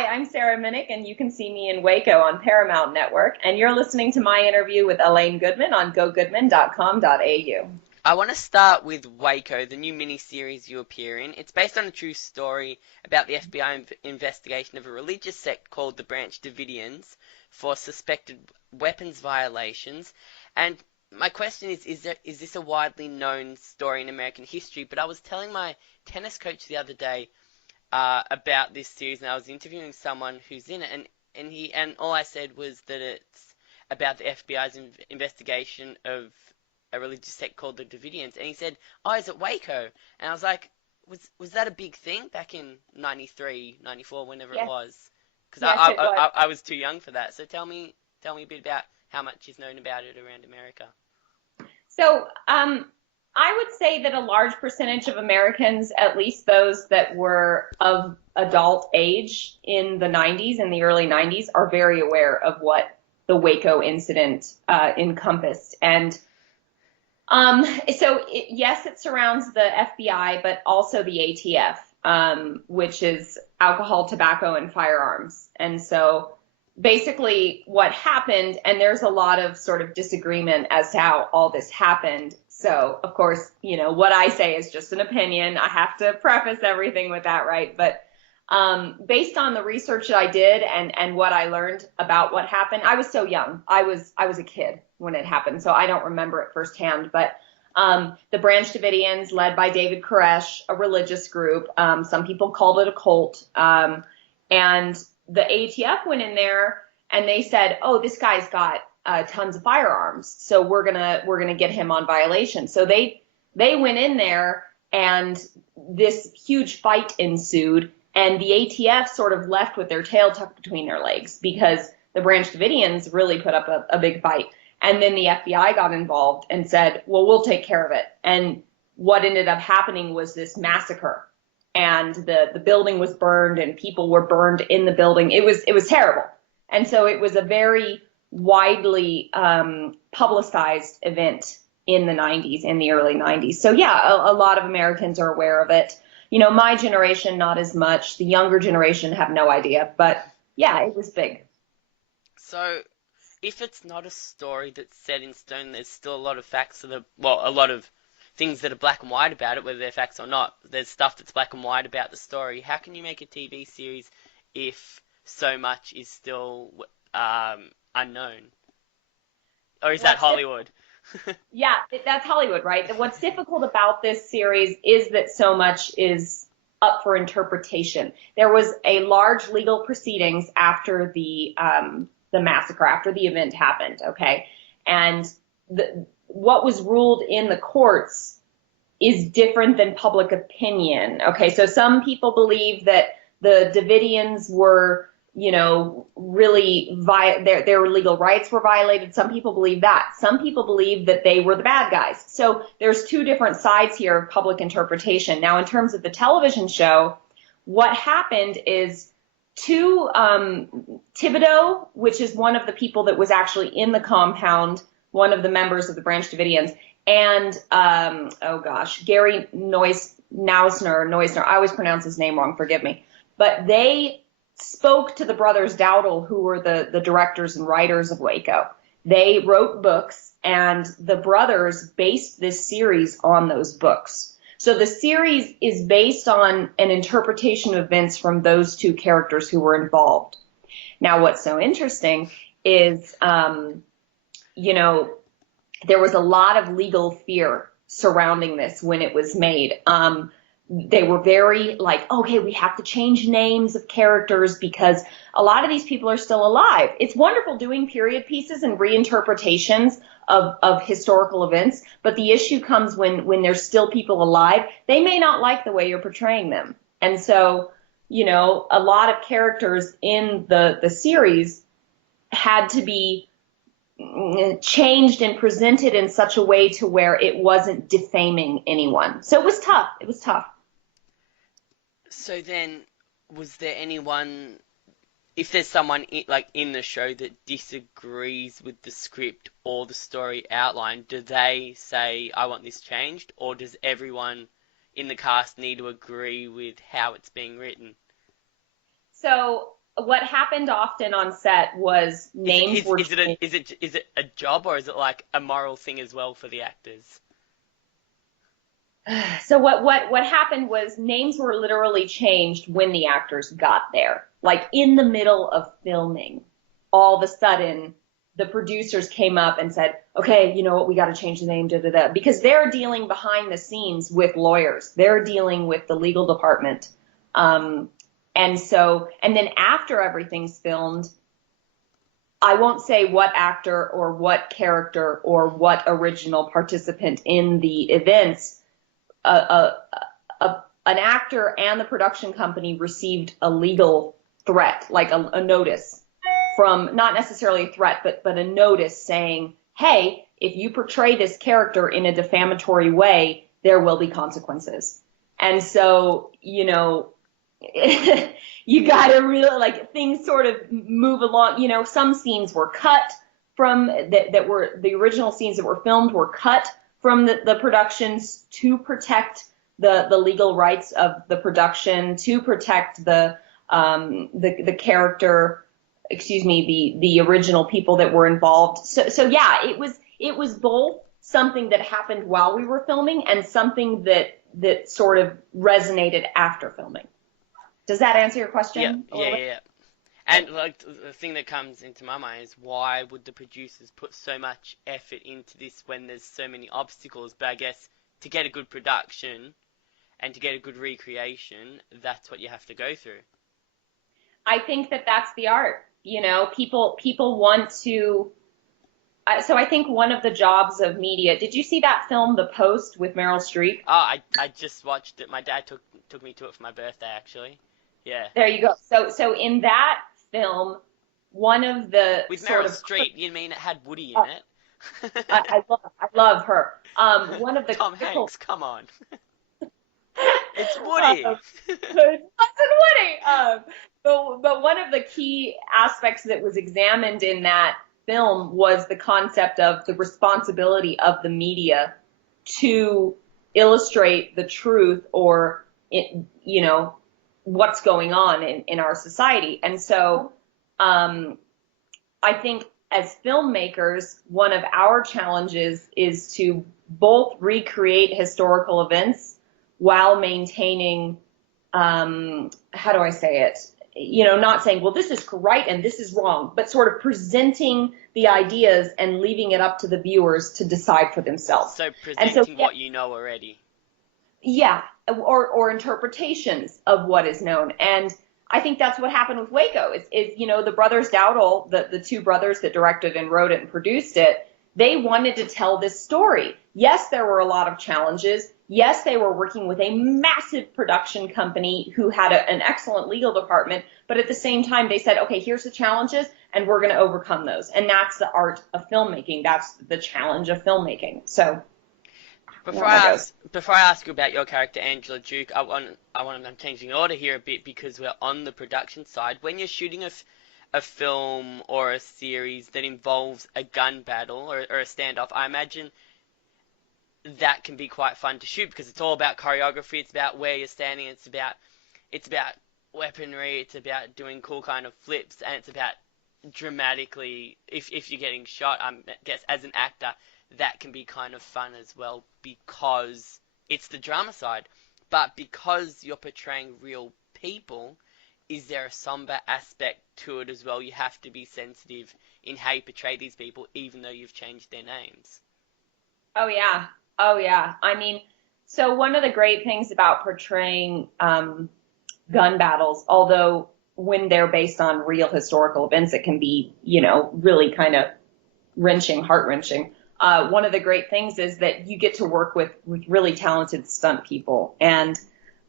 Hi, I'm Sarah Minnich, and you can see me in Waco on Paramount Network. And you're listening to my interview with Elaine Goodman on gogoodman.com.au. I want to start with Waco, the new mini-series you appear in. It's based on a true story about the FBI investigation of a religious sect called the Branch Davidians for suspected weapons violations. And my question is this a widely known story in American history? But I was telling my tennis coach the other day about this series, and I was interviewing someone who's in it, and all I said was that it's about the FBI's investigation of a religious sect called the Davidians, and he said, "Oh, is it Waco?" And I was like, "Was that a big thing back in '93, '94, whenever it Yes, was?" Because yes, it was. I was too young for that. So tell me a bit about how much is known about it around America. So, I would say that a large percentage of Americans, at least those that were of adult age in the 90s, in the early 90s, are very aware of what the Waco incident encompassed. And yes, it surrounds the FBI, but also the ATF, which is alcohol, tobacco, and firearms. And so basically what happened, and there's a lot of sort of disagreement as to how all this happened. So, of course, what I say is just an opinion. I have to preface everything with that, right? But based on the research that I did and what I learned about what happened, I was so young. I was a kid when it happened, so I don't remember it firsthand. But the Branch Davidians, led by David Koresh, a religious group, some people called it a cult, and the ATF went in there and they said, "Oh, this guy's got tons of firearms, so we're gonna get him on violation." So they went in there, and this huge fight ensued, and the ATF sort of left with their tail tucked between their legs because the Branch Davidians really put up a big fight. And then the FBI got involved and said, "Well, we'll take care of it." And what ended up happening was this massacre, and the building was burned, and people were burned in the building. It was terrible. And so it was a very widely publicized event in the 90s, in the early 90s. So yeah, a lot of Americans are aware of it. My generation, not as much. The younger generation have no idea. But yeah, it was big. So if it's not a story that's set in stone, there's still a lot of facts a lot of things that are black and white about it, whether they're facts or not. There's stuff that's black and white about the story. How can you make a TV series if so much is still unknown? Or is that What's Hollywood? Yeah, that's Hollywood, right? What's difficult about this series is that so much is up for interpretation. There was a large legal proceedings after the massacre, after the event happened, okay? And what was ruled in the courts is different than public opinion. Okay, so some people believe that the Davidians were, really their legal rights were violated. Some people believe that. Some people believe that they were the bad guys. So there's two different sides here of public interpretation. Now, in terms of the television show, what happened is Thibodeau, which is one of the people that was actually in the compound, one of the members of the Branch Davidians, and Gary Neusner, I always pronounce his name wrong, forgive me, but they spoke to the brothers Dowdle, who were the directors and writers of Waco. They wrote books, and the brothers based this series on those books. So the series is based on an interpretation of events from those two characters who were involved. Now, what's so interesting is, there was a lot of legal fear surrounding this when it was made. They were very like, okay, we have to change names of characters because a lot of these people are still alive. It's wonderful doing period pieces and reinterpretations of historical events, but the issue comes when there's still people alive. They may not like the way you're portraying them. And so, a lot of characters in the series had to be changed and presented in such a way to where it wasn't defaming anyone. So it was tough. It was tough. So then, was there anyone, if there's someone in the show that disagrees with the script or the story outline, do they say, "I want this changed," or does everyone in the cast need to agree with how it's being written? So what happened often on set was names were changed. Is it a job, or is it like a moral thing as well for the actors? So what happened was names were literally changed when the actors got there. Like in the middle of filming, all of a sudden the producers came up and said, "Okay, you know what? We got to change the name, da da da," because they're dealing behind the scenes with lawyers. They're dealing with the legal department. And then after everything's filmed, I won't say what actor or what character or what original participant in the events, an actor and the production company received a legal threat, like a notice from, not necessarily a threat, but a notice saying, hey, if you portray this character in a defamatory way, there will be consequences. And so, you know, you got to really, like, things sort of move along. You know, some scenes were cut from that were the original scenes that were filmed were cut from the productions to protect the legal rights of the production, to protect the character, excuse me, the original people that were involved. So yeah, it was both something that happened while we were filming and something that sort of resonated after filming. Does that answer your question? Yeah. And like the thing that comes into my mind is, why would the producers put so much effort into this when there's so many obstacles? But I guess to get a good production and to get a good recreation, that's what you have to go through. I think that's the art. You know, people want to. So I think one of the jobs of media. Did you see that film, The Post, with Meryl Streep? Oh, I just watched it. My dad took me to it for my birthday, actually. Yeah. There you go. So in that film, one of the with sort Meryl of Streep, you mean it had Woody in it? I love her. One of the Tom critical, Hanks, come on. It's Woody. it wasn't Woody. But one of the key aspects that was examined in that film was the concept of the responsibility of the media to illustrate the truth or, you know, what's going on in our society. And so I think as filmmakers, one of our challenges is to both recreate historical events while maintaining, how do I say it? You know, not saying, well, this is right and this is wrong, but sort of presenting the ideas and leaving it up to the viewers to decide for themselves. So presenting what you know already. Yeah, or interpretations of what is known. And I think that's what happened with Waco. Is you know, the brothers Dowdle, the two brothers that directed and wrote it and produced it, they wanted to tell this story. Yes, there were a lot of challenges. Yes, they were working with a massive production company who had an excellent legal department, but at the same time they said, okay, here's the challenges and we're going to overcome those. And that's the art of filmmaking. That's the challenge of filmmaking. So Before I ask you about your character, Angela Duke, I'm changing the order here a bit because we're on the production side. When you're shooting a film or a series that involves a gun battle or a standoff, I imagine that can be quite fun to shoot because it's all about choreography, it's about where you're standing, it's about weaponry, it's about doing cool kind of flips, and it's about dramatically, if you're getting shot, I guess as an actor, that can be kind of fun as well because it's the drama side. But because you're portraying real people, is there a somber aspect to it as well? You have to be sensitive in how you portray these people, even though you've changed their names. Oh, yeah. I mean, so one of the great things about portraying gun battles, although when they're based on real historical events, it can be, you know, really kind of heart-wrenching. One of the great things is that you get to work with really talented stunt people. And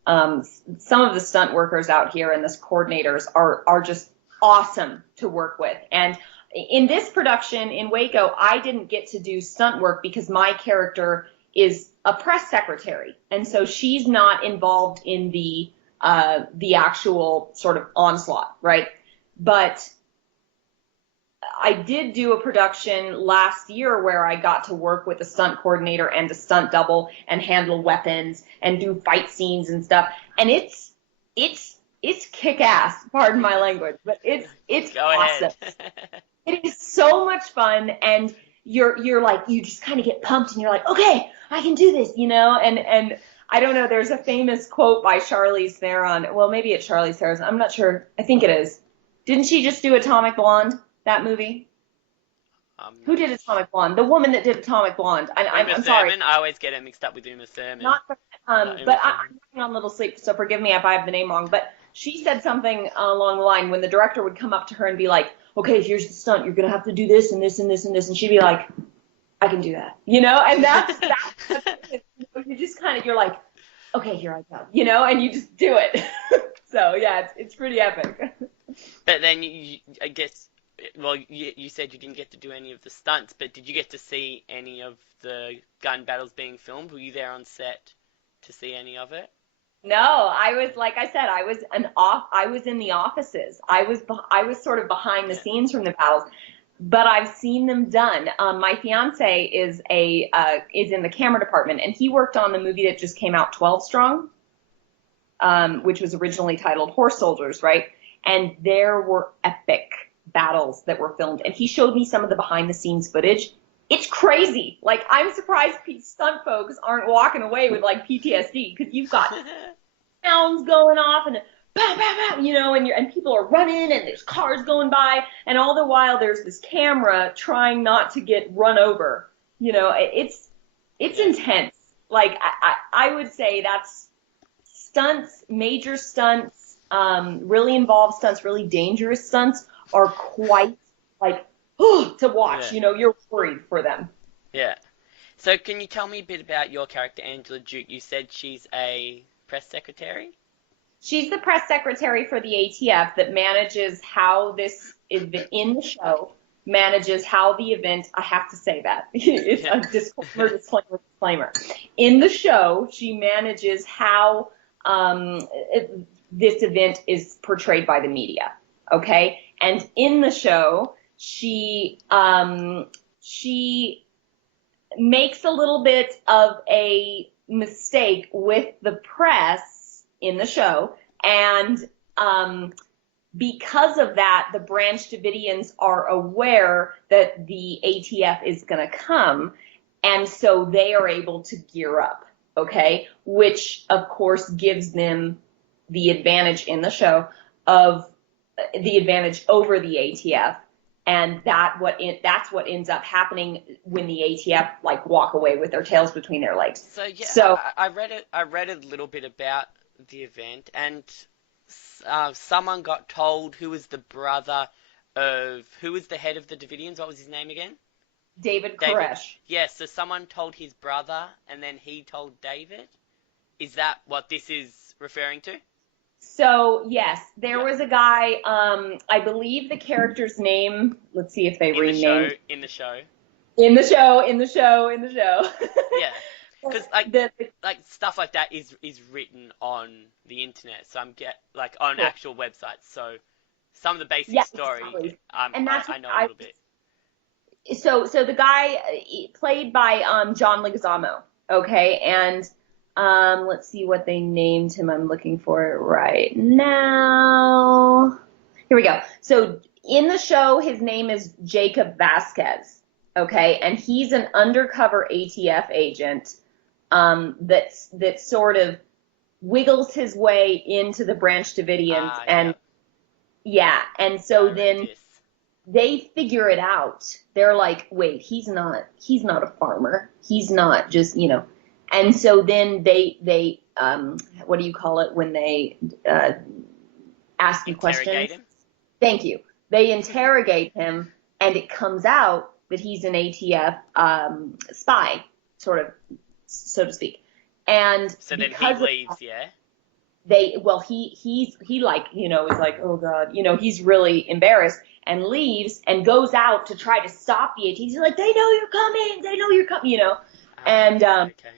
some of the stunt workers out here and the coordinators are just awesome to work with. And in this production in Waco, I didn't get to do stunt work because my character is a press secretary. And so she's not involved in the actual sort of onslaught, right? But I did do a production last year where I got to work with a stunt coordinator and a stunt double and handle weapons and do fight scenes and stuff. And it's it's kick-ass, pardon my language, but it's Go awesome. ahead. It is so much fun, and you're like, you just kind of get pumped, and you're like, okay, I can do this, and I don't know. There's a famous quote by Charlize Theron. Well, maybe it's Charlize Theron. I'm not sure. I think it is. Didn't she just do Atomic Blonde? That movie? Who did Atomic Blonde? The woman that did Atomic Blonde. I'm sorry. Thurman? I always get it mixed up with Uma Thurman. Not, Not Uma but Thurman. I'm running on little sleep, so forgive me if I have the name wrong. But she said something along the line when the director would come up to her and be like, "Okay, here's the stunt. You're gonna have to do this and this and this and this," and she'd be like, "I can do that," And that's you just kind of you're like, "Okay, here I go," and you just do it. So yeah, it's pretty epic. But then I guess, well, you said you didn't get to do any of the stunts, but did you get to see any of the gun battles being filmed? Were you there on set to see any of it? No, I was like I said, I was in the offices. I was sort of behind the scenes from the battles, but I've seen them done. My fiance is in the camera department, and he worked on the movie that just came out, 12 Strong, which was originally titled Horse Soldiers, right? And there were epic battles that were filmed, and he showed me some of the behind the scenes footage. It's crazy. Like, I'm surprised stunt folks aren't walking away with like PTSD, because you've got sounds going off and bah, bah, bah, and people are running and there's cars going by, and all the while there's this camera trying not to get run over. It's intense. Like, I would say that's stunts, major stunts, really involved stunts, really dangerous stunts are quite like to watch. Yeah. You're worried for them. Yeah. So can you tell me a bit about your character, Angela Duke? You said she's a press secretary? She's the press secretary for the ATF that manages how this is in the show, manages how the event, I have to say that. It's a disclaimer. In the show, she manages how this event is portrayed by the media. Okay? And in the show, she makes a little bit of a mistake with the press in the show, and because of that, the Branch Davidians are aware that the ATF is going to come, and so they are able to gear up, okay? Which, of course, gives them the advantage in the show of the advantage over the ATF. And that's what ends up happening when the ATF like walk away with their tails between their legs. So yeah, so I read a little bit about the event, and someone got told who was the head of the Davidians. What was his name again? David Koresh. Yes, so someone told his brother, and then he told David. Is that what this is referring to? So, yes, there was a guy, I believe the character's name, let's see if they renamed. In the show. Yeah, because like stuff like that is written on the internet, so on actual websites. So some of the basic story, exactly. And I know a little bit. So the guy played by John Leguizamo, okay, and let's see what they named him. I'm looking for it right now. Here we go. So in the show, his name is Jacob Vasquez, okay, and he's an undercover ATF agent that sort of wiggles his way into the Branch Davidians, and so then they figure it out. They're like, wait, he's not a farmer. He's not just, And so then they what do you call it when they ask you questions? Him? Thank you. They interrogate him, and it comes out that he's an ATF spy, sort of, so to speak. And so then he leaves, yeah. He like, is like, oh God, he's really embarrassed and leaves and goes out to try to stop the ATF. He's like, they know you're coming, and okay.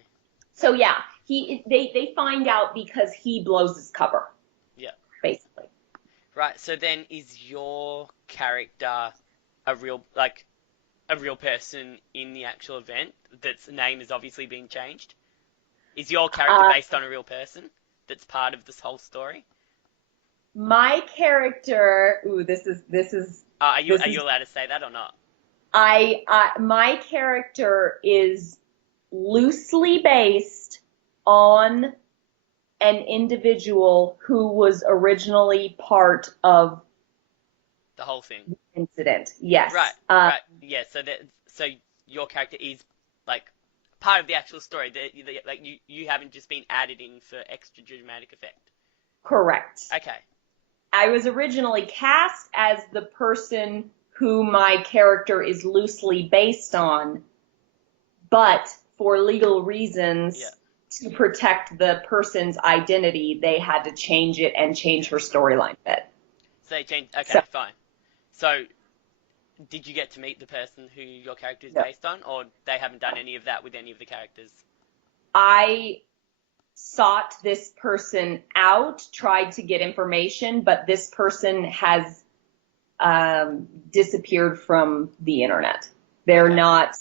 So yeah, they find out because he blows his cover. Yeah. Basically. Right. So then, is your character a real person in the actual event? That's name has obviously been changed. Is your character based on a real person that's part of this whole story? My character, ooh, Are you this are is, you allowed to say that or not? my character is loosely based on an individual who was originally part of The whole thing. the incident. Right, Yes. right. Yeah, so your character is like part of the actual story. Like you haven't just been added in for extra dramatic effect. Correct. Okay. I was originally cast as the person who my character is loosely based on, but for legal Yeah. reasons, to protect the person's identity, they had to change it and change her storyline a bit. So they changed. Okay, So, fine. So did you get to meet the person who your character is no. based on, or they haven't done any of that with any of the characters? I sought this person out, tried to get information, but this person has disappeared from the internet. They're Okay. not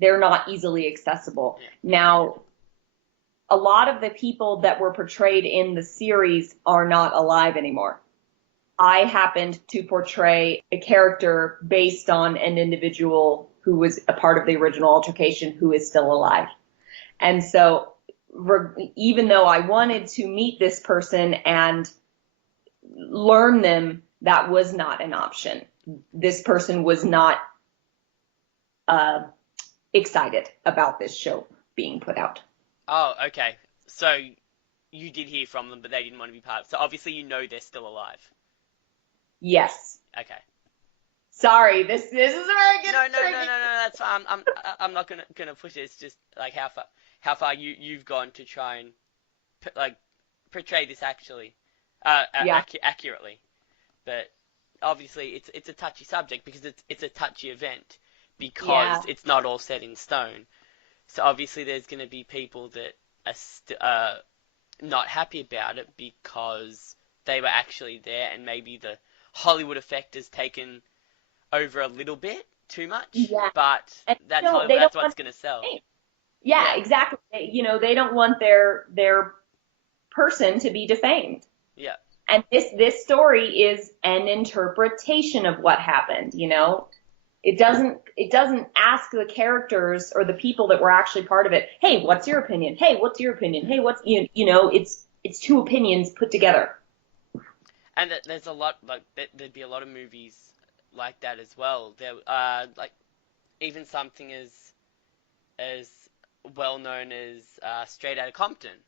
they're not easily accessible. Yeah. Now, a lot of the people that were portrayed in the series are not alive anymore. I happened to portray a character based on an individual who was a part of the original altercation who is still alive. And so, even though I wanted to meet this person and learn them, that was not an option. This person was not uh, excited about this show being put out. Oh, okay. So you did hear from them, but they didn't want to be part of it. So obviously you know they're still alive. Yes. Okay. Sorry, this is where it gets No, no, no, no, tricky. no. That's fine. I'm not gonna push it. It's just like how far you've gone to try and like portray this actually, Yeah. accurately. But obviously it's a touchy subject because it's a touchy event because Yeah. it's not all set in stone. So obviously there's going to be people that are not happy about it because they were actually there and maybe the Hollywood effect has taken over a little bit too much. Yeah. But And that's Hollywood. they don't That's what's want going to sell. to. Yeah, Yeah, exactly. They don't want their person to be defamed. yeah, And this story is an interpretation of what happened. It doesn't ask the characters or the people that were actually part of it, "Hey, what's your opinion? Hey, what's your opinion? Hey, what's it's two opinions put together." and there's a lot like there'd be a lot of movies like that as well. There, like even something as well known as Straight Outta Compton,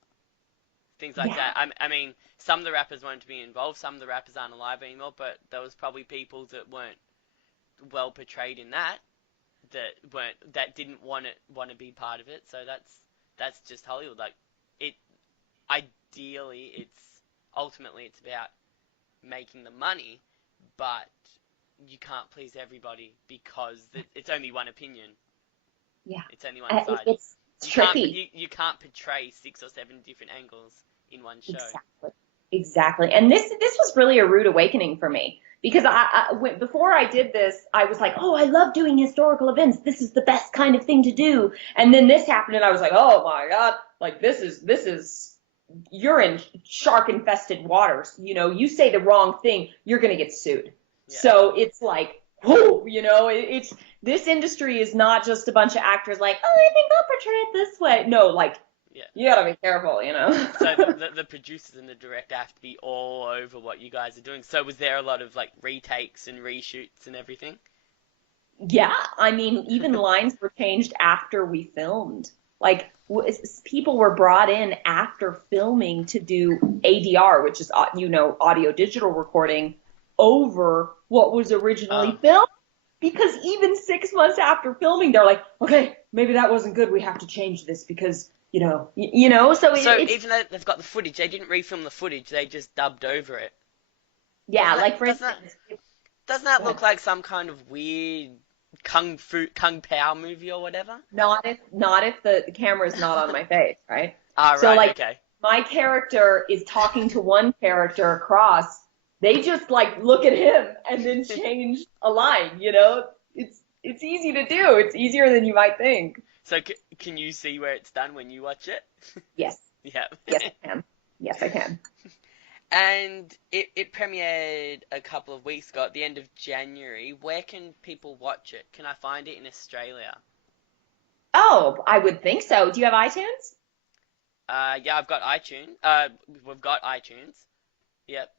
things like Yeah. that. I mean, some of the rappers wanted to be involved, some of the rappers aren't alive anymore, but there was probably people that weren't well portrayed in that didn't want to be part of it. So that's just Hollywood. Like it, ideally, ultimately it's about making the money, but you can't please everybody because it's only one opinion. Yeah. It's only one side. It's tricky. You can't portray 6 or 7 different angles in one show. Exactly. Exactly. And this was really a rude awakening for me because before I did this, I was like, "Oh, I love doing historical events. This is the best kind of thing to do." And then this happened and I was like, "Oh my God, like this is you're in shark infested waters. You say the wrong thing, you're going to get sued." Yeah, So it's like, whoa, it's this industry is not just a bunch of actors like, "Oh, I think I'll portray it this way." No, like yeah. you gotta be careful. So the producers and the director have to be all over what you guys are doing. So was there a lot of like retakes and reshoots and everything? Yeah, I mean, even lines were changed after we filmed. Like, people were brought in after filming to do ADR, which is, audio digital recording, over what was originally Oh, filmed. Because even 6 months after filming, they're like, "Okay, maybe that wasn't good. We have to change this because, so so it's, even though they've got the footage, they didn't refilm the footage. They just dubbed over it. yeah, Doesn't that like for doesn't that instance, doesn't that go ahead. look like some kind of weird kung pao movie or whatever? Not if the camera is not on my face, right? Ah, So right, like okay. my character is talking to one character across, they just like look at him and then change a line. It's easy to do. It's easier than you might think. So can you see where it's done when you watch it? Yes. Yeah. Yes, I can. Yes, I can. And it premiered a couple of weeks ago at the end of January. Where can people watch it? Can I find it in Australia? Oh, I would think so. Do you have iTunes? Yeah, I've got iTunes. We've got iTunes. Yep.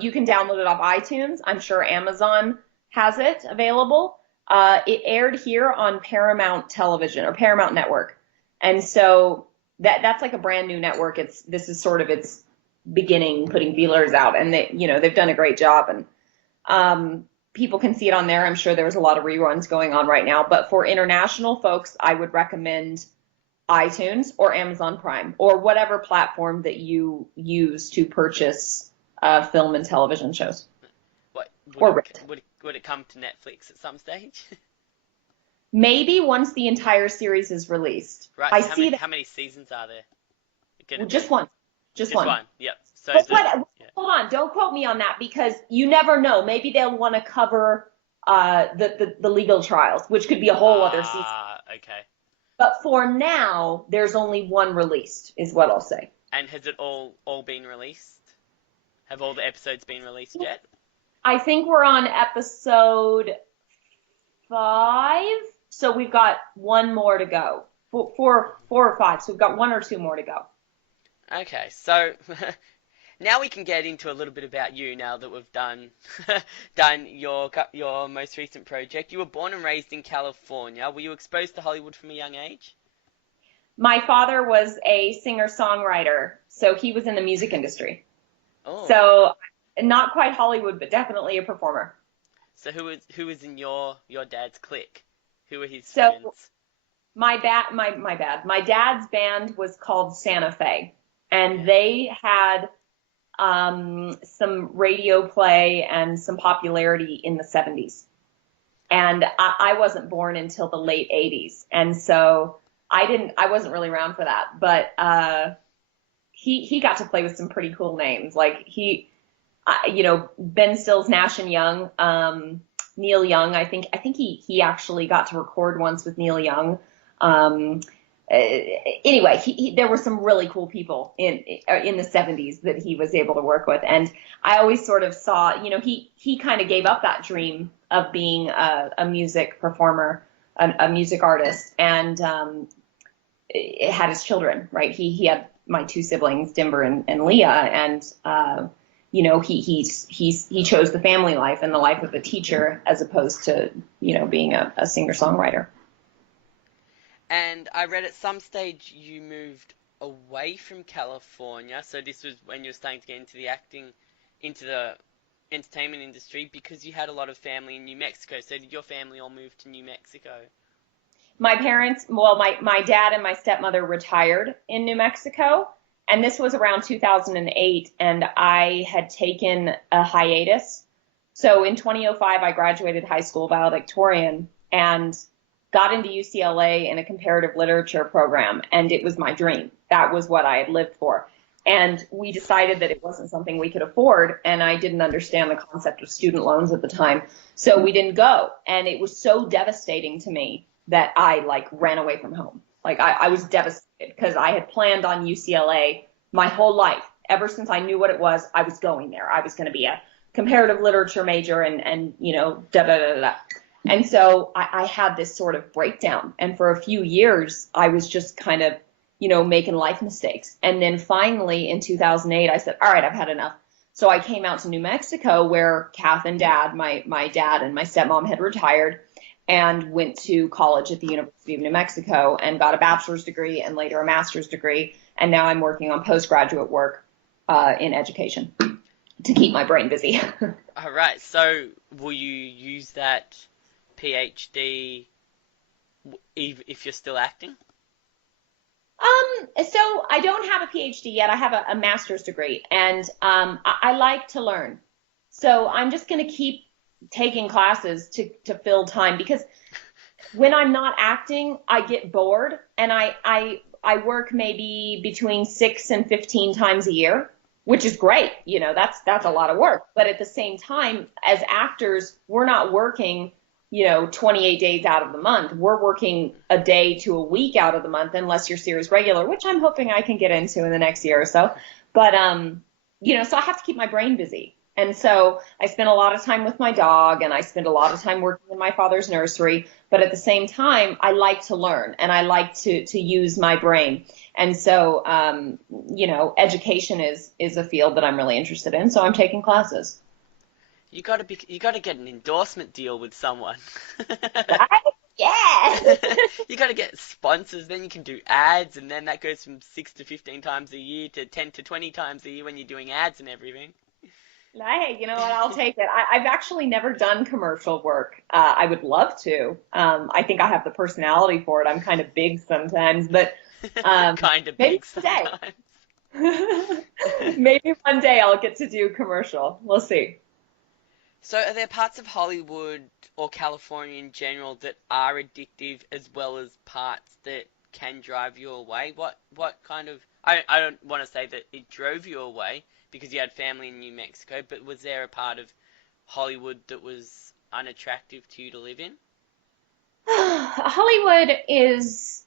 You can download it off iTunes. I'm sure Amazon has it available. It aired here on Paramount Television or Paramount Network, and so that's like a brand new network. This is sort of its beginning, putting feelers out, and they've done a great job, and people can see it on there. I'm sure there's a lot of reruns going on right now, but for international folks, I would recommend iTunes or Amazon Prime or whatever platform that you use to purchase film and television shows. What Or rent. would it come to Netflix at some stage? Maybe once the entire series is released. Right. I So see how many seasons are there? well, just one. Just one. Yep. So But yeah. hold on, don't quote me on that because you never know. Maybe they'll want to cover the legal trials, which could be a whole other season. Okay. But for now, there's only one released, is what I'll say. And has it all been released? Have all the episodes been released yet? I think we're on episode 5, so we've got one more to go. Four or five, so we've got 1 or 2 more to go. Okay, so now we can get into a little bit about you now that we've done your most recent project. You were born and raised in California. Were you exposed to Hollywood from a young age? My father was a singer-songwriter, so he was in the music industry. Oh. So not quite Hollywood, but definitely a performer. So who was in your dad's clique? Who were his So friends? my dad's band was called Santa Fe, and they had some radio play and some popularity in the 70s. And I wasn't born until the late 80s, and so I wasn't really around for that. But he got to play with some pretty cool names, like Ben Stills, Nash and Young, Neil Young. I think he actually got to record once with Neil Young. Anyway, there were some really cool people in the 70s that he was able to work with, and I always sort of saw, he kind of gave up that dream of being a music performer, a music artist, and it had his children, right? He had my 2 siblings, Dimber and Leah, and he chose the family life and the life of a teacher as opposed to being a singer-songwriter. And I read at some stage you moved away from California, so this was when you were starting to get into the entertainment industry because you had a lot of family in New Mexico. So did your family all move to New Mexico? My parents, well, my dad and my stepmother retired in New Mexico, and this was around 2008, and I had taken a hiatus. So in 2005, I graduated high school valedictorian and got into UCLA in a comparative literature program, and it was my dream. That was what I had lived for. And we decided that it wasn't something we could afford, and I didn't understand the concept of student loans at the time, so we didn't go. And it was so devastating to me that I ran away from home. I was devastated because I had planned on UCLA my whole life. Ever since I knew what it was, I was going there. I was going to be a comparative literature major and da da da da. And so I had this sort of breakdown. And for a few years, I was just kind of, making life mistakes. And then finally in 2008, I said, all right, I've had enough. So I came out to New Mexico where Kath and Dad, my dad and my stepmom had retired, and went to college at the University of New Mexico and got a bachelor's degree and later a master's degree. And now I'm working on postgraduate work in education to keep my brain busy. All right. So will you use that PhD if you're still acting? So I don't have a PhD yet. I have a master's degree, and I like to learn. So I'm just going to keep taking classes to fill time, because when I'm not acting, I get bored, and I work maybe between 6 and 15 times a year, which is great. That's a lot of work. But at the same time, as actors, we're not working 28 days out of the month. We're working a day to a week out of the month, unless you're series regular, which I'm hoping I can get into in the next year or so. But so I have to keep my brain busy. And so I spend a lot of time with my dog and I spend a lot of time working in my father's nursery. But at the same time, I like to learn and I like to use my brain. And so, education is a field that I'm really interested in. So I'm taking classes. You gotta get an endorsement deal with someone. Right? Yeah. You gotta get sponsors, then you can do ads, and then that goes from 6 to 15 times a year to 10 to 20 times a year when you're doing ads and everything. Hey, you know what? I'll take it. I've actually never done commercial work. I would love to. I think I have the personality for it. I'm kind of big sometimes, but Kind of maybe big one sometimes. day. Maybe one day I'll get to do commercial. We'll see. So, are there parts of Hollywood or California in general that are addictive, as well as parts that can drive you away? What kind of... I don't want to say that it drove you away because you had family in New Mexico, but was there a part of Hollywood that was unattractive to you to live in? Hollywood is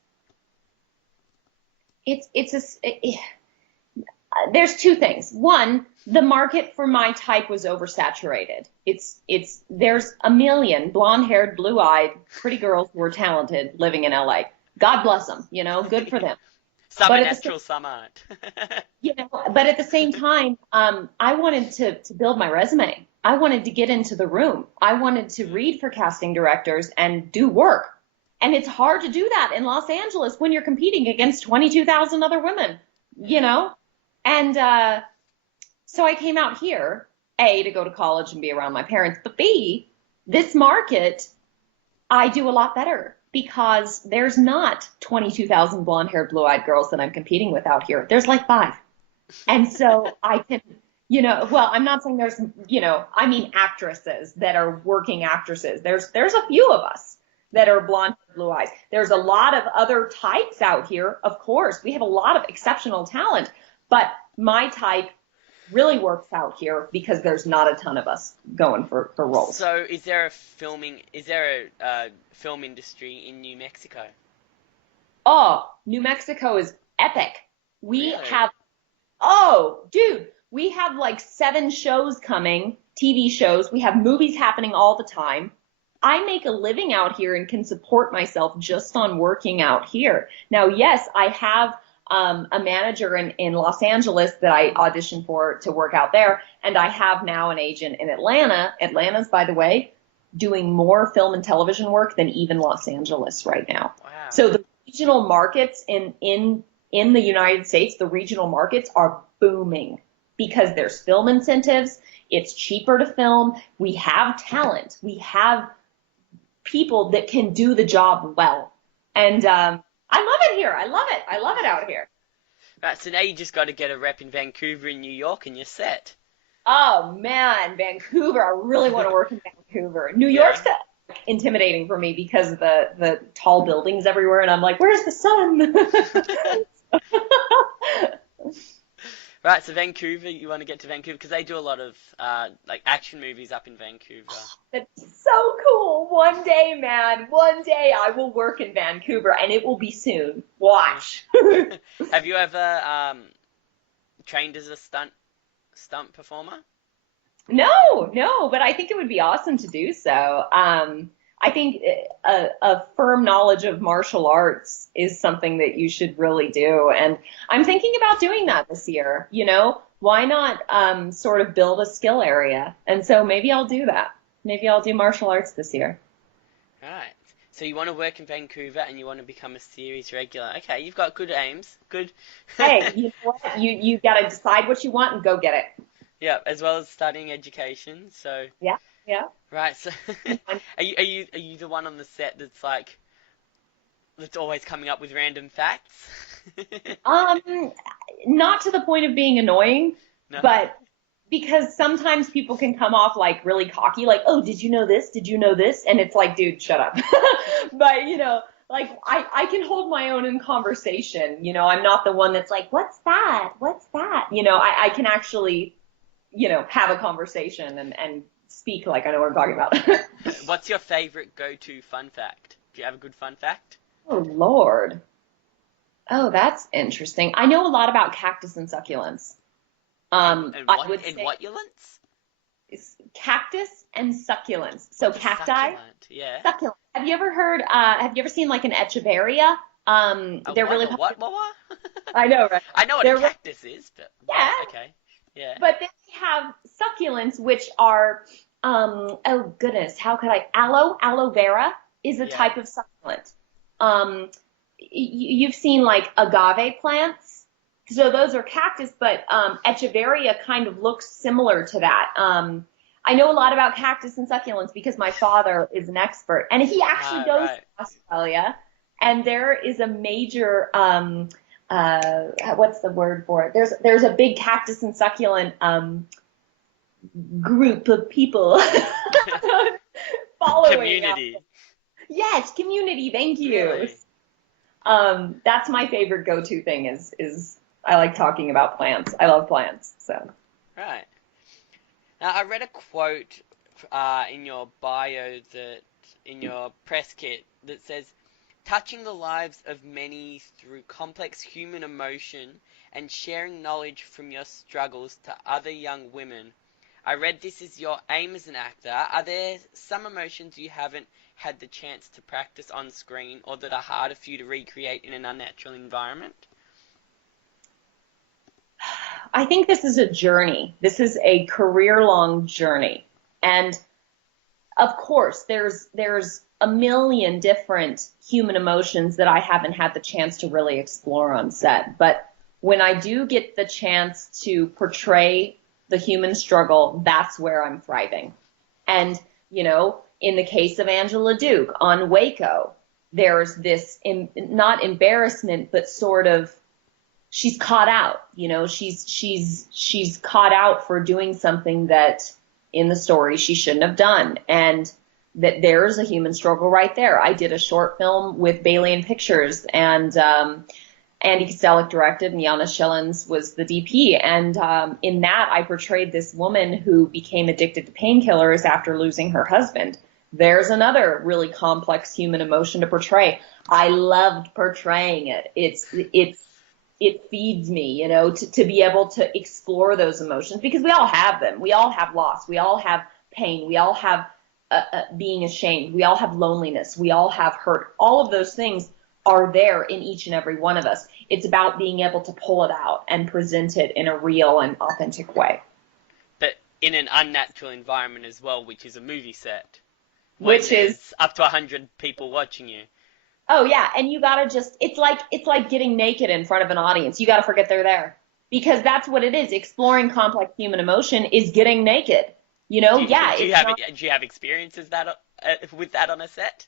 it's there's two things. One, the market for my type was oversaturated. It's there's a million blonde-haired, blue-eyed, pretty girls who are talented living in LA. God bless them, good for them. Some But are at the natural, some aren't. but at the same time, I wanted to build my resume. I wanted to get into the room. I wanted to read for casting directors and do work. And it's hard to do that in Los Angeles when you're competing against 22,000 other women, you know? And so I came out here, A, to go to college and be around my parents, but B, this market, I do a lot better because there's not 22,000 blonde-haired, blue-eyed girls that I'm competing with out here. There's like five. And so I can, well, I'm not saying there's, I mean actresses that are working actresses. There's a few of us that are blonde, blue eyes. There's a lot of other types out here. Of course, we have a lot of exceptional talent, but my type really works out here because there's not a ton of us going for roles. So, is there a film industry in New Mexico? Oh, New Mexico is epic. We Really? have, oh, dude, we have like 7 shows coming, TV shows. We have movies happening all the time. I make a living out here and can support myself just on working out here. Now, yes, I have a manager in Los Angeles that I auditioned for to work out there, and I have now an agent in Atlanta. Atlanta's, by the way, doing more film and television work than even Los Angeles right now. Wow. So the regional markets in the United States, the regional markets are booming because there's film incentives. It's cheaper to film. We have talent. We have people that can do the job well. And I love it here. I love it. I love it out here. Right, so now you just got to get a rep in Vancouver and New York and you're set. Oh, man, Vancouver. I really want to work in Vancouver. New Yeah. York's intimidating for me because of the tall buildings everywhere, and I'm like, where's the sun? Right, so Vancouver, you want to get to Vancouver because they do a lot of like action movies up in Vancouver. That's so cool. One day, man, one day I will work in Vancouver, and it will be soon. Watch. Have you ever trained as a stunt performer? No, but I think it would be awesome to do so. I think a firm knowledge of martial arts is something that you should really do. And I'm thinking about doing that this year. Why not sort of build a skill area? And so maybe I'll do that. Maybe I'll do martial arts this year. Right. So you want to work in Vancouver and you want to become a series regular. Okay, you've got good aims. Good. Hey, you know what? You got to decide what you want and go get it. Yeah, as well as studying education. So Yeah. right. So are you the one on the set that's always coming up with random facts? Not to the point of being annoying, No. but because sometimes people can come off like really cocky, like, oh, did you know this? Did you know this? And it's like, dude, shut up. But, like I can hold my own in conversation. I'm not the one that's like, what's that? What's that? I can actually, have a conversation and speak like I know what I'm talking about. What's your favorite go-to fun fact? Do you have a good fun fact? Oh, Lord. Oh, that's interesting. I know a lot about cactus and succulents. And I what would and say what ulents? cactus and succulents. So What's a cacti, succulent? Yeah. succulent. Have you ever seen like an echeveria? A They're what? really A what? popular. What? I know, right? I know what a They're cactus is, but yeah, what? Okay. Yeah. but then we have succulents, which are, oh goodness, how could I? Aloe vera is a Yeah. type of succulent. You've seen like agave plants. So those are cactus, but echeveria kind of looks similar to that. I know a lot about cactus and succulents because my father is an expert, and he actually Ah, goes to right. Australia, and there is a major what's the word for it? There's a big cactus and succulent group of people following up. Community. Yes, community. Thank you. Really? That's my favorite go-to thing is I like talking about plants. I love plants. So Right. Now, I read a quote in your bio that in your press kit that says, touching the lives of many through complex human emotion and sharing knowledge from your struggles to other young women. I read this is your aim as an actor. Are there some emotions you haven't had the chance to practice on screen or that are harder for you to recreate in an unnatural environment? I think this is a journey. This is a career-long journey. And of course, there's a million different human emotions that I haven't had the chance to really explore on set. But when I do get the chance to portray the human struggle, that's where I'm thriving. And, in the case of Angela Duke on Waco, there's this not embarrassment, but sort of she's caught out. She's caught out for doing something that in the story she shouldn't have done, and that there's a human struggle right there. I did a short film with Balian Pictures, and Andy Kostelik directed, and Yana Schellens was the DP. And in that, I portrayed this woman who became addicted to painkillers after losing her husband. There's another really complex human emotion to portray. I loved portraying it. It feeds me, to be able to explore those emotions, because we all have them. We all have loss. We all have pain. We all have being ashamed. We all have loneliness. We all have hurt. All of those things are there in each and every one of us. It's about being able to pull it out and present it in a real and authentic way. But in an unnatural environment as well, which is a movie set, Which is up to 100 people watching you. Oh yeah, and you gotta it's like getting naked in front of an audience. You gotta forget they're there. Because that's what it is. Exploring complex human emotion is getting naked. Do you have experiences with that on a set?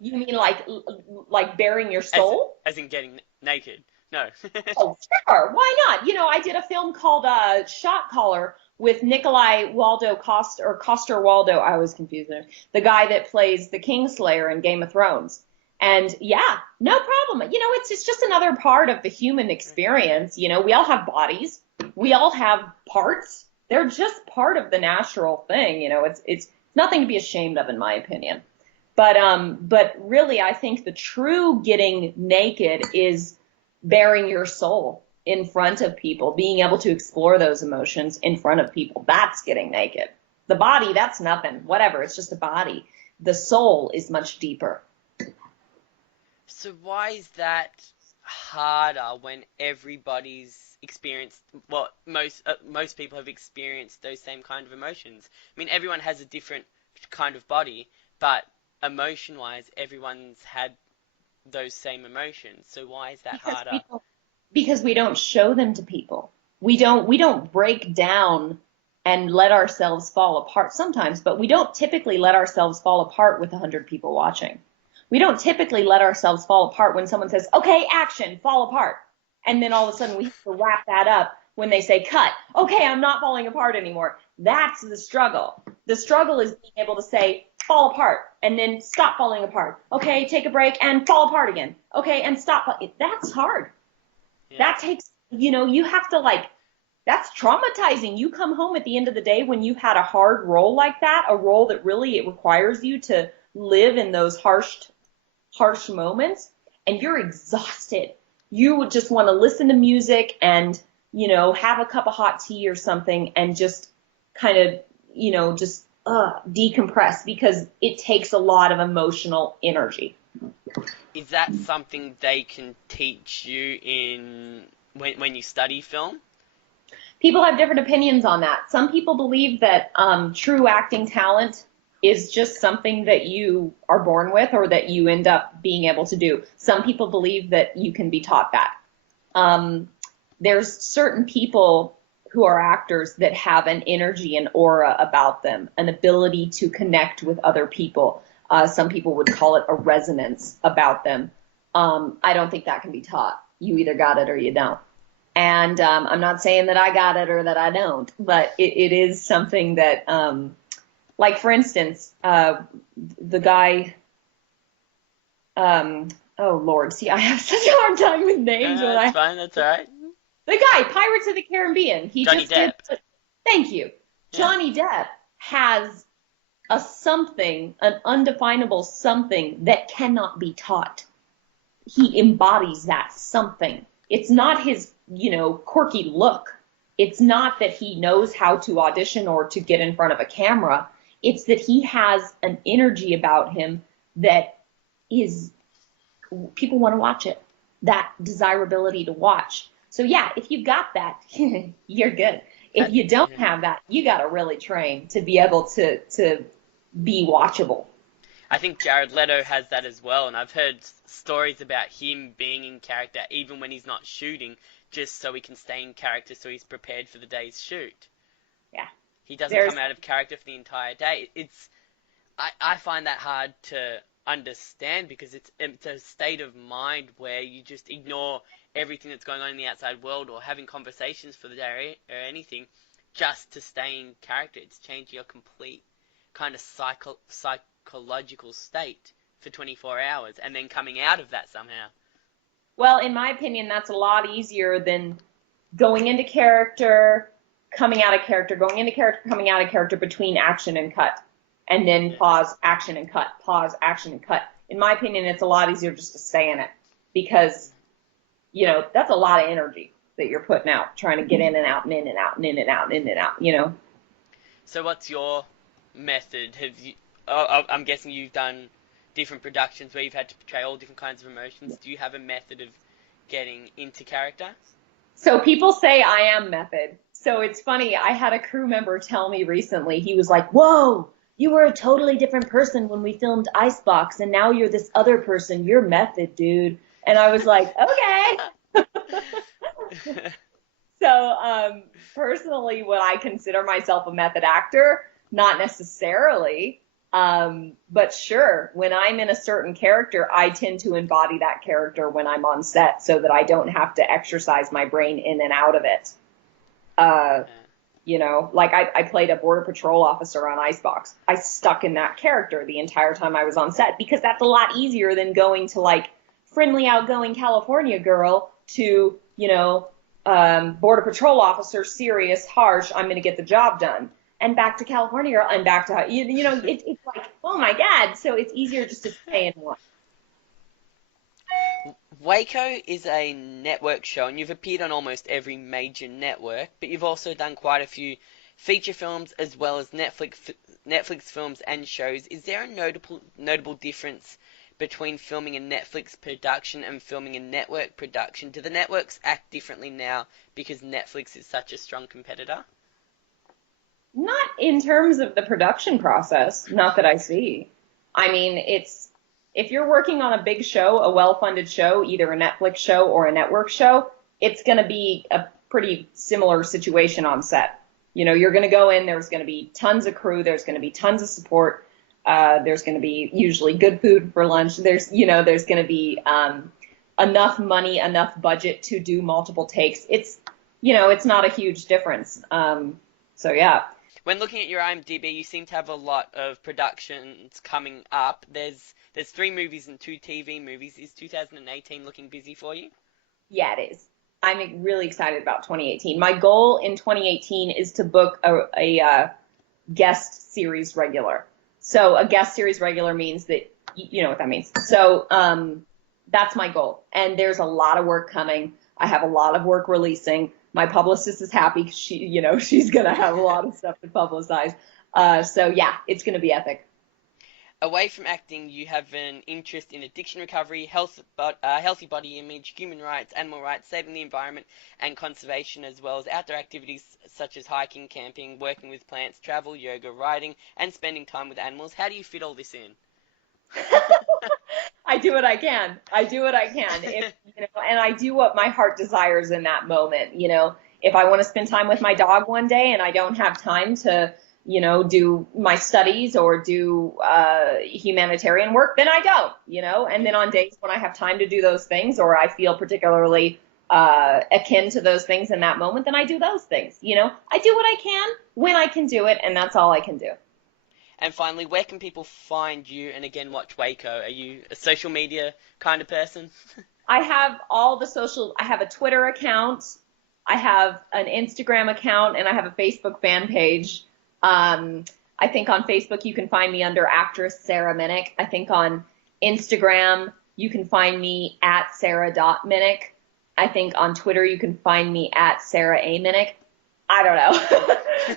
You mean like bearing your soul? As in getting naked? No. Oh, sure. Why not? I did a film called Shot Caller with Nikolai Waldo Coster Waldo. I was confused there. The guy that plays the Kingslayer in Game of Thrones. And yeah, no problem. It's just another part of the human experience. We all have bodies. We all have parts. They're just part of the natural thing. It's nothing to be ashamed of, in my opinion. But really, I think the true getting naked is bearing your soul in front of people, being able to explore those emotions in front of people. That's getting naked. The body, that's nothing. Whatever, it's just a body. The soul is much deeper. So why is that harder when everybody's experienced, well, most people have experienced those same kind of emotions? I mean, everyone has a different kind of body, but emotion-wise, everyone's had those same emotions. So why is that harder? Because we don't show them to people. We don't break down and let ourselves fall apart sometimes, but we don't typically let ourselves fall apart with 100 people watching. We don't typically let ourselves fall apart when someone says, okay, action, fall apart. And then all of a sudden we have to wrap that up when they say cut. Okay, I'm not falling apart anymore. That's the struggle. The struggle is being able to say, fall apart, and then stop falling apart. Okay, take a break and fall apart again. Okay, and stop. That's hard. Yeah. That takes, you have to that's traumatizing. You come home at the end of the day when you've had a hard role like that, a role that really it requires you to live in those harsh moments, and you're exhausted. You would just want to listen to music and have a cup of hot tea or something and just kind of, just decompress, because it takes a lot of emotional energy. Is that something they can teach you in when you study film? People have different opinions on that. Some people believe that true acting talent is just something that you are born with or that you end up being able to do. Some people believe that you can be taught that. There's certain people who are actors that have an energy and aura about them, an ability to connect with other people. Some people would call it a resonance about them. I don't think that can be taught. You either got it or you don't. And I'm not saying that I got it or that I don't, but it is something that, like, for instance, the guy, oh Lord, see, I have such a hard time with names. That's fine, that's all right. The guy, Pirates of the Caribbean. Johnny Depp. Thank you. Yeah. Johnny Depp has a something, an undefinable something that cannot be taught. He embodies that something. It's not his, quirky look. It's not that he knows how to audition or to get in front of a camera. It's that he has an energy about him that is, people want to watch it. That desirability to watch. So yeah, if you got that, you're good. If you don't have that, you got to really train to be able to be watchable. I think Jared Leto has that as well, and I've heard stories about him being in character even when he's not shooting, just so he can stay in character so he's prepared for the day's shoot. Yeah. He doesn't come out of character for the entire day. I find that hard to understand because it's a state of mind where you just ignore everything that's going on in the outside world or having conversations for the day or anything just to stay in character. It's changing your complete kind of psychological state for 24 hours and then coming out of that somehow. Well, in my opinion, that's a lot easier than going into character, coming out of character, going into character, coming out of character between action and cut. And then pause, action, and cut, pause, action, and cut. In my opinion, it's a lot easier just to stay in it because, that's a lot of energy that you're putting out, trying to get in and out and in and out and in and out and in and out, So what's your method? I'm guessing you've done different productions where you've had to portray all different kinds of emotions. Do you have a method of getting into character? So people say I am method. So it's funny. I had a crew member tell me recently, he was like, whoa, you were a totally different person when we filmed Icebox, and now you're this other person. You're method, dude. And I was like, okay. So personally, would I consider myself a method actor? Not necessarily. But sure, when I'm in a certain character, I tend to embody that character when I'm on set so that I don't have to exercise my brain in and out of it. Like I played a Border Patrol officer on Icebox. I stuck in that character the entire time I was on set because that's a lot easier than going to like friendly, outgoing California girl to, Border Patrol officer, serious, harsh, I'm going to get the job done. And back to California girl, and back to, it's like, oh my God. So it's easier just to stay in one. Waco is a network show, and you've appeared on almost every major network, but you've also done quite a few feature films as well as Netflix films and shows. Is there a notable difference between filming a Netflix production and filming a network production? Do the networks act differently now because Netflix is such a strong competitor? Not in terms of the production process, not that I see. I mean, if you're working on a big show, a well-funded show, either a Netflix show or a network show, it's going to be a pretty similar situation on set. You're going to go in, there's going to be tons of crew, there's going to be tons of support, there's going to be usually good food for lunch, there's going to be enough money, enough budget to do multiple takes. It's not a huge difference. So yeah. When looking at your IMDb, you seem to have a lot of productions coming up. There's 3 movies and 2 TV movies. Is 2018 looking busy for you? Yeah, it is. I'm really excited about 2018. My goal in 2018 is to book a guest series regular. So a guest series regular means that, you know what that means. So that's my goal. And there's a lot of work coming. I have a lot of work releasing. My publicist is happy 'cause she's going to have a lot of stuff to publicize. So yeah, it's going to be epic. Away from acting, you have an interest in addiction recovery, healthy body image, human rights, animal rights, saving the environment, and conservation, as well as outdoor activities such as hiking, camping, working with plants, travel, yoga, riding, and spending time with animals. How do you fit all this in? I do what I can. I do what I can. And I do what my heart desires in that moment. If I want to spend time with my dog one day and I don't have time to, do my studies or do humanitarian work, then I don't. And then on days when I have time to do those things, or I feel particularly akin to those things in that moment, then I do those things. I do what I can when I can do it, and that's all I can do. And finally, where can people find you and again watch Waco? Are you a social media kind of person? I have I have a Twitter account, I have an Instagram account, and I have a Facebook fan page. I think on Facebook you can find me under actress Sarah Minnich. I think on Instagram you can find me at sarah.minnick. I think on Twitter you can find me at Sarah A. Minnich. I don't know.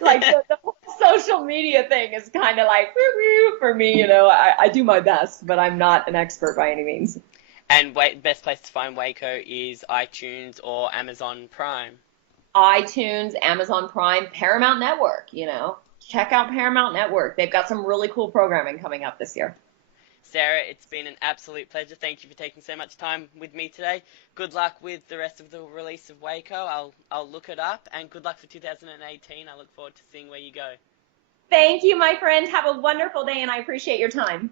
Like the whole social media thing is kind of like woo-woo for me. I do my best, but I'm not an expert by any means. And best place to find Waco is iTunes or Amazon Prime. iTunes, Amazon Prime, Paramount Network. Check out Paramount Network. They've got some really cool programming coming up this year. Sarah, it's been an absolute pleasure. Thank you for taking so much time with me today. Good luck with the rest of the release of Waco. I'll look it up, and good luck for 2018. I look forward to seeing where you go. Thank you, my friend. Have a wonderful day, and I appreciate your time.